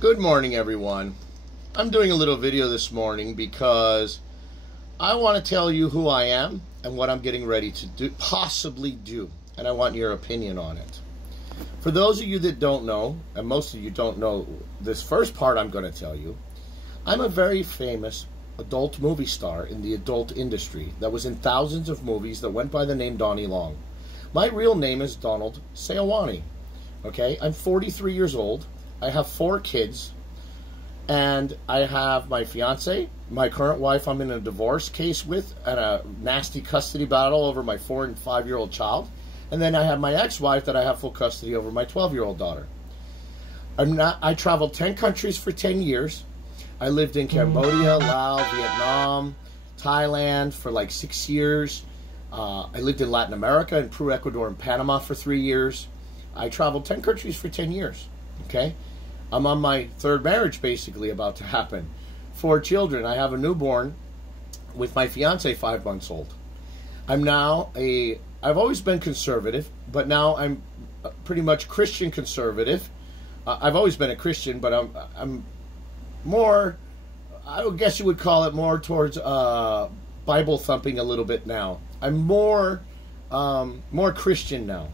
Good morning, everyone. I'm doing a little video this morning because I want to tell you who I am and what I'm getting ready to possibly do, and I want your opinion on it. For those of you that don't know, and most of you don't know this first part I'm going to tell you, I'm a very famous adult movie star in the adult industry that was in thousands of movies that went by the name Donnie Long. My real name is Donald Seoane. Okay, I'm 43 years old. I have 4 kids, and I have my fiance, my current wife I'm in a divorce case with, and a nasty custody battle over my 4- and 5-year-old child. And then I have my ex-wife that I have full custody over my 12-year-old daughter. I traveled 10 countries for 10 years. I lived in Cambodia, Laos, Vietnam, Thailand for like 6 years. I lived in Latin America, in Peru, Ecuador, and Panama for 3 years. I traveled 10 countries for 10 years. Okay? I'm on my 3rd marriage, basically, about to happen. 4 children. I have a newborn with my fiance, 5 months old. I've always been conservative, but now I'm pretty much Christian conservative. I've always been a Christian, but I'm more, I would guess you would call it more towards Bible thumping a little bit now. I'm more Christian now.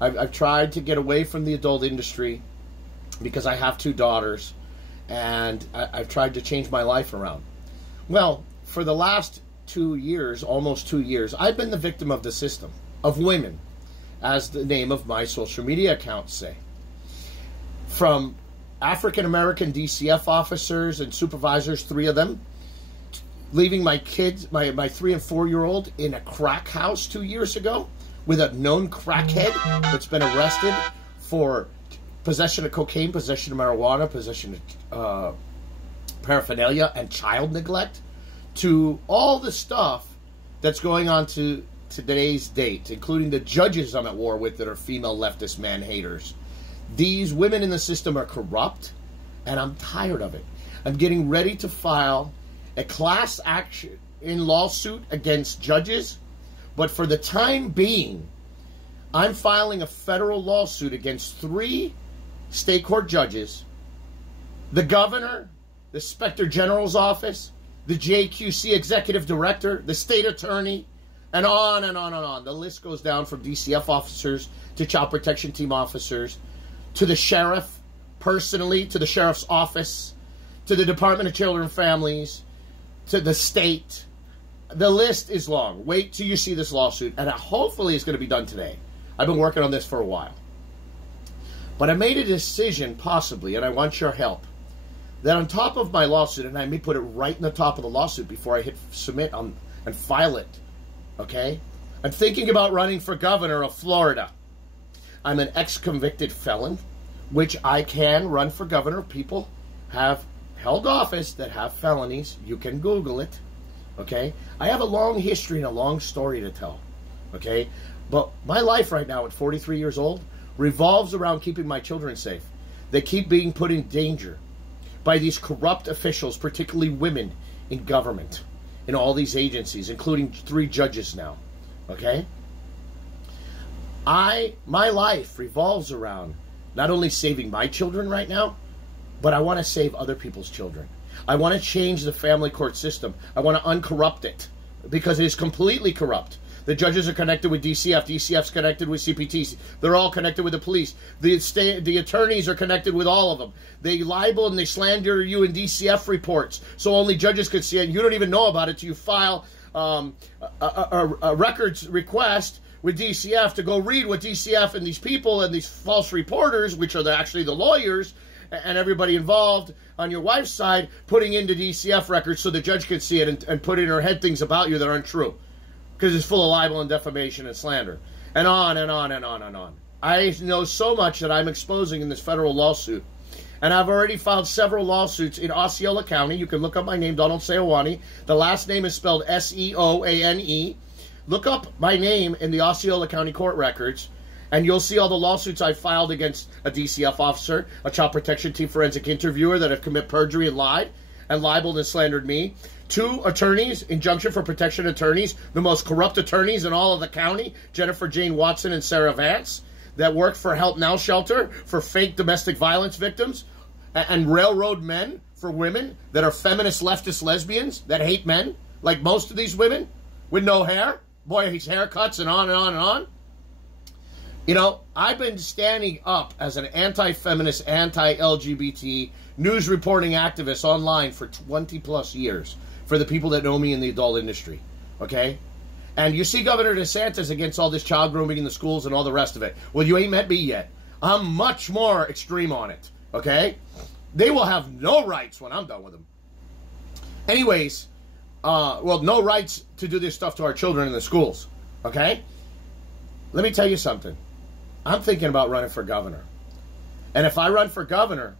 I've tried to get away from the adult industry because I have 2 daughters, and I've tried to change my life around. Well, for the last 2 years, almost 2 years, I've been the victim of the system, of women, as the name of my social media accounts say. From African-American DCF officers and supervisors, 3 of them, leaving my kids, my 3- and 4-year-old in a crack house 2 years ago with a known crackhead that's been arrested for possession of cocaine, possession of marijuana, possession of paraphernalia, and child neglect, to all the stuff that's going on to today's date, including the judges I'm at war with that are female leftist man-haters. These women in the system are corrupt, and I'm tired of it. I'm getting ready to file a class action lawsuit against judges, but for the time being, I'm filing a federal lawsuit against 3 state court judges, the governor, the inspector general's office, the JQC executive director, the state attorney, and on and on and on. The list goes down from DCF officers to child protection team officers to the sheriff, personally, to the sheriff's office, to the Department of Children and Families, to the state. The list is long. Wait till you see this lawsuit, and hopefully it's going to be done today. I've been working on this for a while. But I made a decision, possibly, and I want your help, that on top of my lawsuit, and I may put it right in the top of the lawsuit before I hit submit and file it, okay? I'm thinking about running for governor of Florida. I'm an ex-convicted felon, which I can run for governor. People have held office that have felonies. You can Google it, okay? I have a long history and a long story to tell, okay? But my life right now at 43 years old revolves around keeping my children safe. They keep being put in danger by these corrupt officials, particularly women in government, in all these agencies, including 3 judges now, okay? My life revolves around not only saving my children right now, but I want to save other people's children. I want to change the family court system. I want to uncorrupt it because it is completely corrupt. The judges are connected with DCF. DCF's connected with CPTs. They're all connected with the police. The attorneys are connected with all of them. They libel and they slander you in DCF reports, so only judges can see it. And you don't even know about it till you file a records request with DCF to go read what DCF and these people and these false reporters, which are actually the lawyers and everybody involved on your wife's side, putting into DCF records so the judge can see it and put in her head things about you that aren't true, because it's full of libel and defamation and slander, and on and on and on and on. I know so much that I'm exposing in this federal lawsuit, and I've already filed several lawsuits in Osceola County. You can look up my name, Donald Seoane. The last name is spelled S-E-O-A-N-E. Look up my name in the Osceola County court records, and you'll see all the lawsuits I filed against a DCF officer, a child protection team forensic interviewer that have committed perjury and lied, and libeled and slandered me. 2 attorneys, injunction for protection attorneys, the most corrupt attorneys in all of the county, Jennifer Jane Watson and Sarah Vance, that worked for Help Now Shelter for fake domestic violence victims. and railroad men for women that are feminist leftist lesbians that hate men, like most of these women with no hair, boys' haircuts, and on and on and on. You know, I've been standing up as an anti-feminist, anti-LGBT news reporting activist online for 20 plus years for the people that know me in the adult industry, okay? And you see Governor DeSantis against all this child grooming in the schools and all the rest of it. Well, you ain't met me yet. I'm much more extreme on it, okay? They will have no rights when I'm done with them. Anyways, well, no rights to do this stuff to our children in the schools, okay? Let me tell you something. I'm thinking about running for governor. And if I run for governor,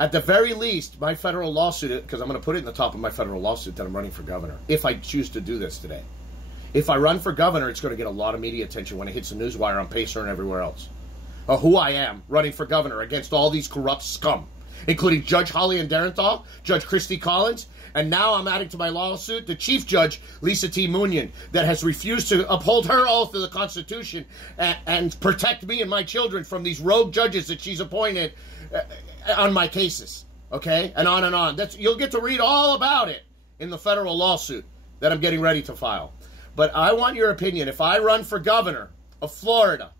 at the very least, my federal lawsuit, because I'm going to put it in the top of my federal lawsuit that I'm running for governor, if I choose to do this today. If I run for governor, it's going to get a lot of media attention when it hits the newswire on Pacer and everywhere else. Who I am running for governor against all these corrupt scum, including Judge Holly and Derenthal, Judge Christy Collins, and now I'm adding to my lawsuit the Chief Judge, Lisa T. Moonian, that has refused to uphold her oath of the Constitution and protect me and my children from these rogue judges that she's appointed on my cases, okay? And on and on. You'll get to read all about it in the federal lawsuit that I'm getting ready to file. But I want your opinion. If I run for governor of Florida,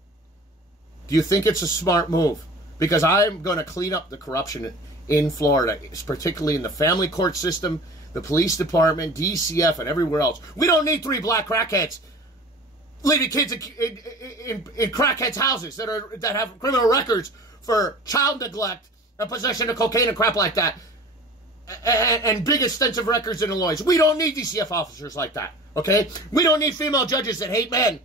do you think it's a smart move? Because I'm going to clean up the corruption in Florida, particularly in the family court system, the police department, DCF, and everywhere else. We don't need 3 black crackheads leaving kids in crackheads' houses that have criminal records for child neglect and possession of cocaine and crap like that, and big extensive records in Illinois. We don't need DCF officers like that, okay? We don't need female judges that hate men,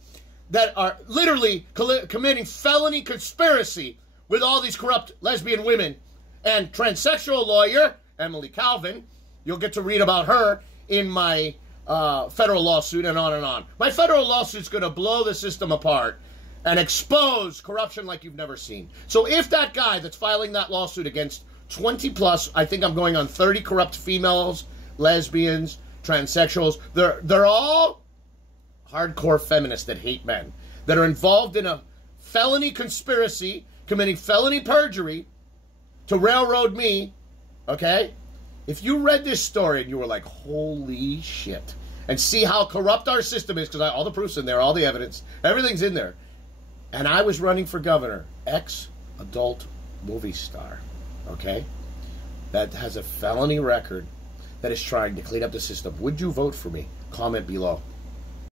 that are literally committing felony conspiracy with all these corrupt lesbian women. And transsexual lawyer, Emily Calvin, you'll get to read about her in my federal lawsuit and on and on. My federal lawsuit's going to blow the system apart and expose corruption like you've never seen. So if that guy that's filing that lawsuit against 20 plus, I think I'm going on 30 corrupt females, lesbians, transsexuals, they're all hardcore feminists that hate men, that are involved in a felony conspiracy, committing felony perjury to railroad me, okay? If you read this story and you were like, holy shit, and see how corrupt our system is, because all the proof's in there, all the evidence, everything's in there, and I was running for governor, ex-adult movie star, okay, that has a felony record that is trying to clean up the system, would you vote for me? Comment below.